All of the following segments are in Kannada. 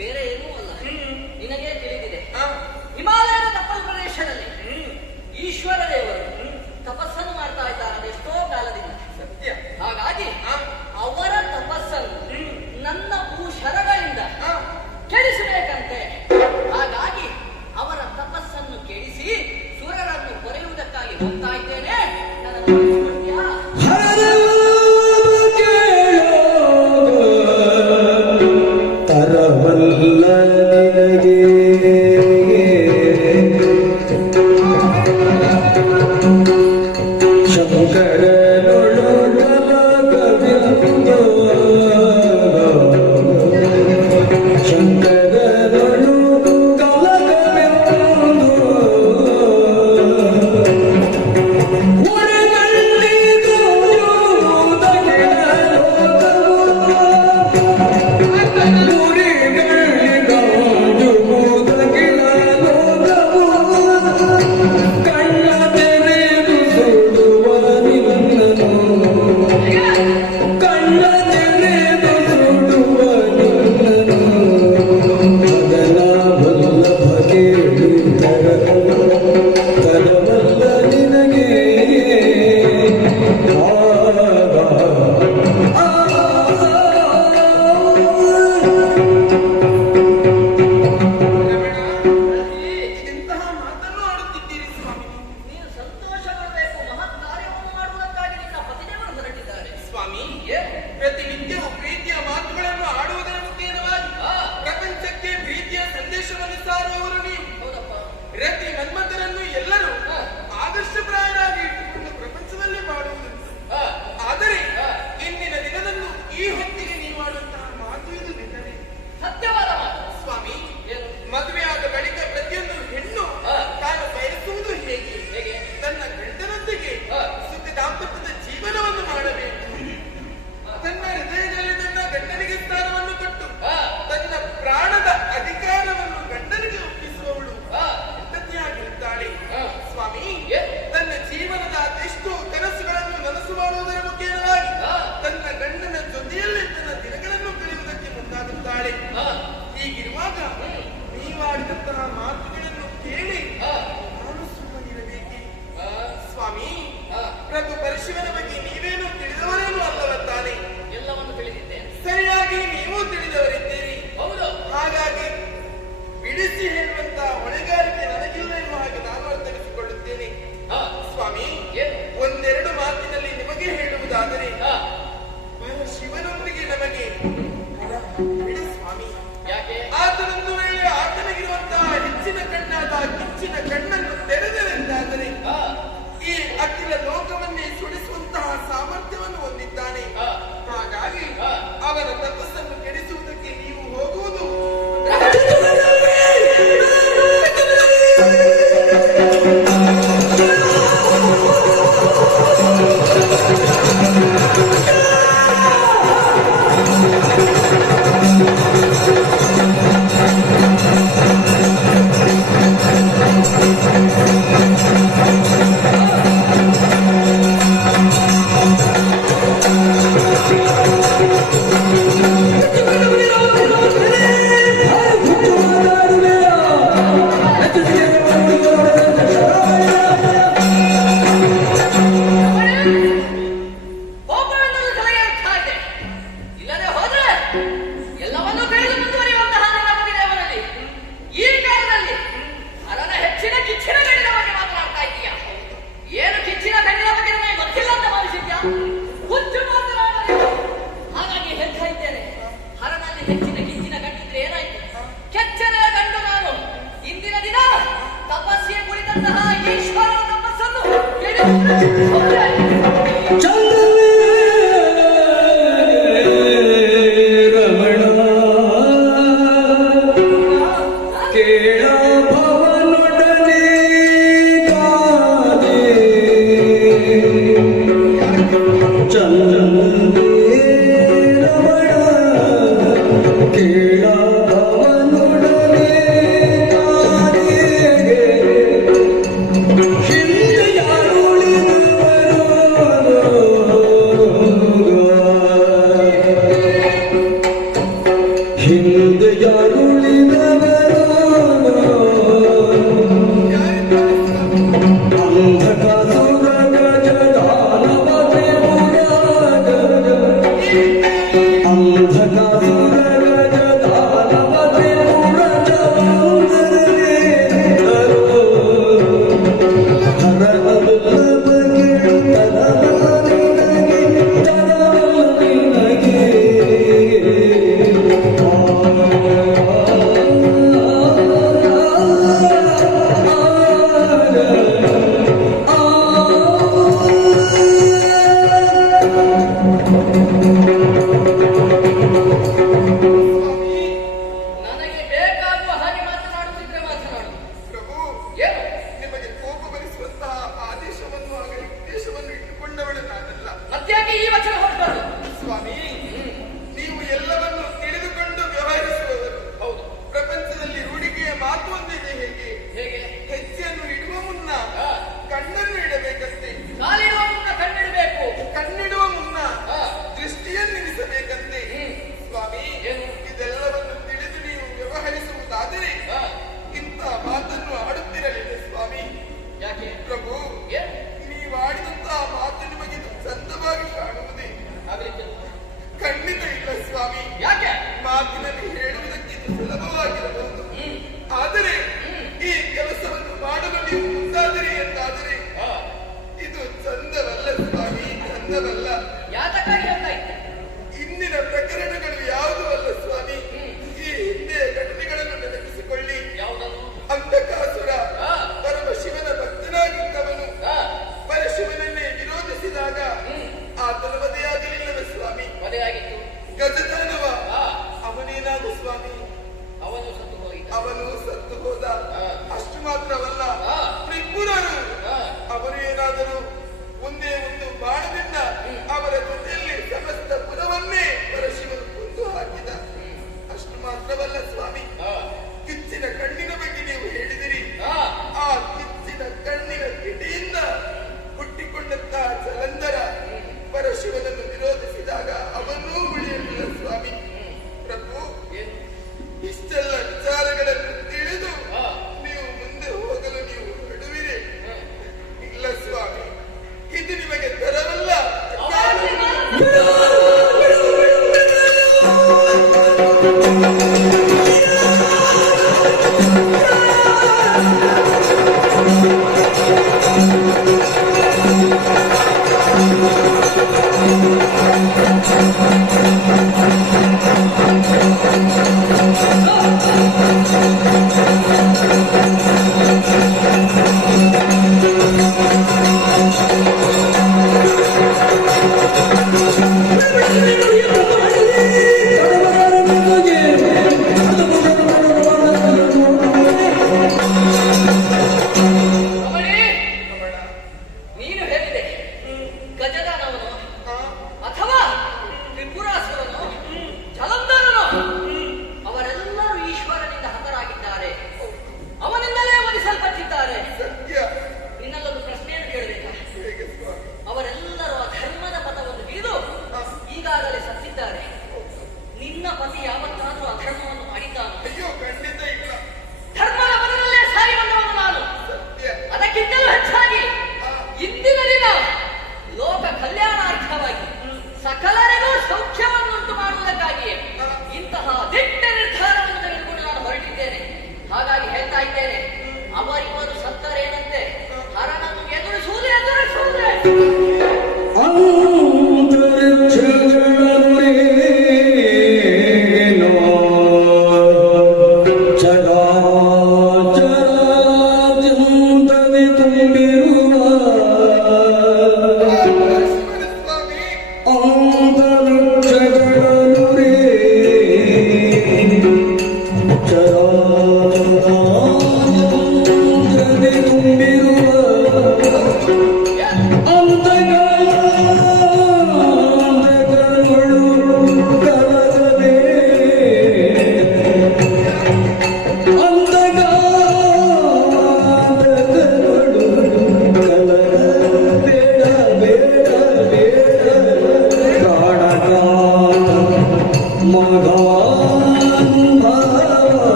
ಬೇರೆ ಏನೂ aquilo é nosso. ಅವನು ಸತ್ತು ಹೋದ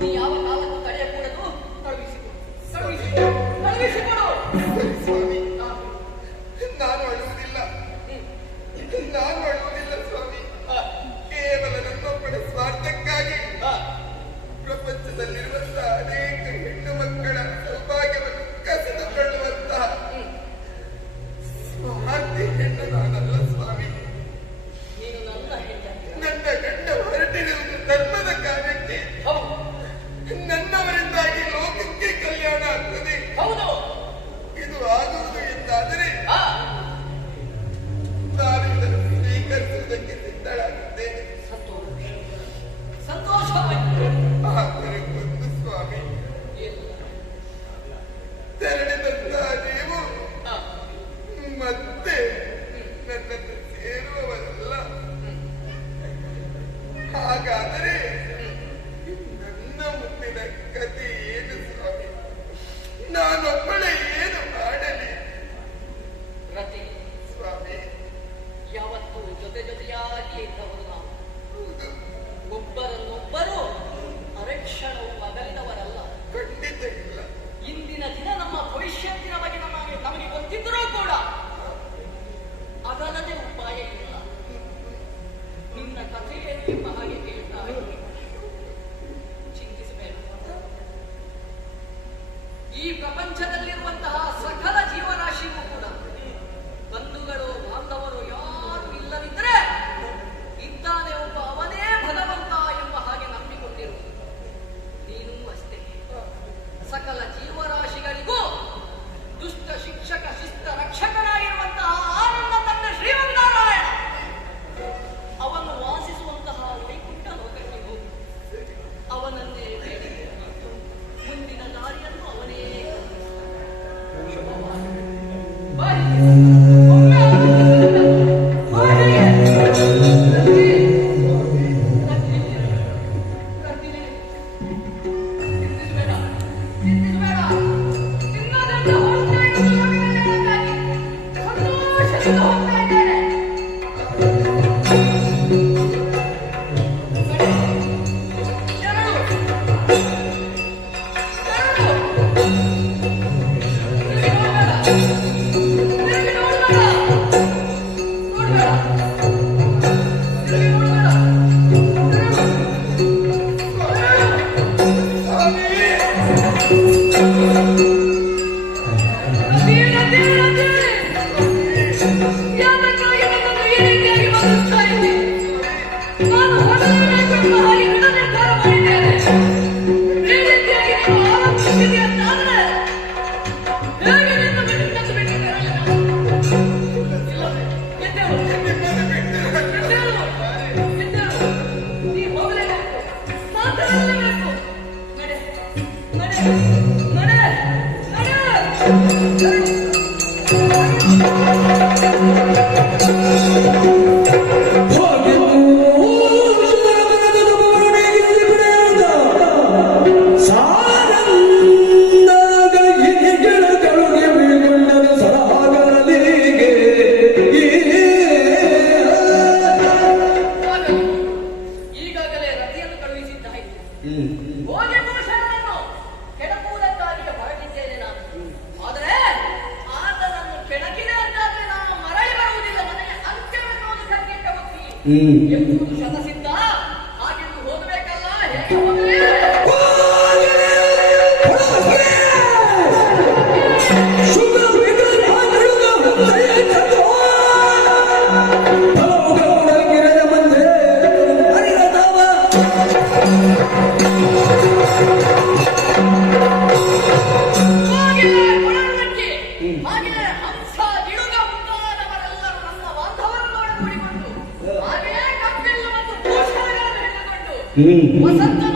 你摇不摇？ಈ ಪ್ರಪಂಚದಲ್ಲಿ ಎಂಬುದು ಶತಸಿದ್ಧ ಹಾಗೆಂದು ಹೋಗಬೇಕಲ್ಲ? ಹೇಗೆ 嗯，我。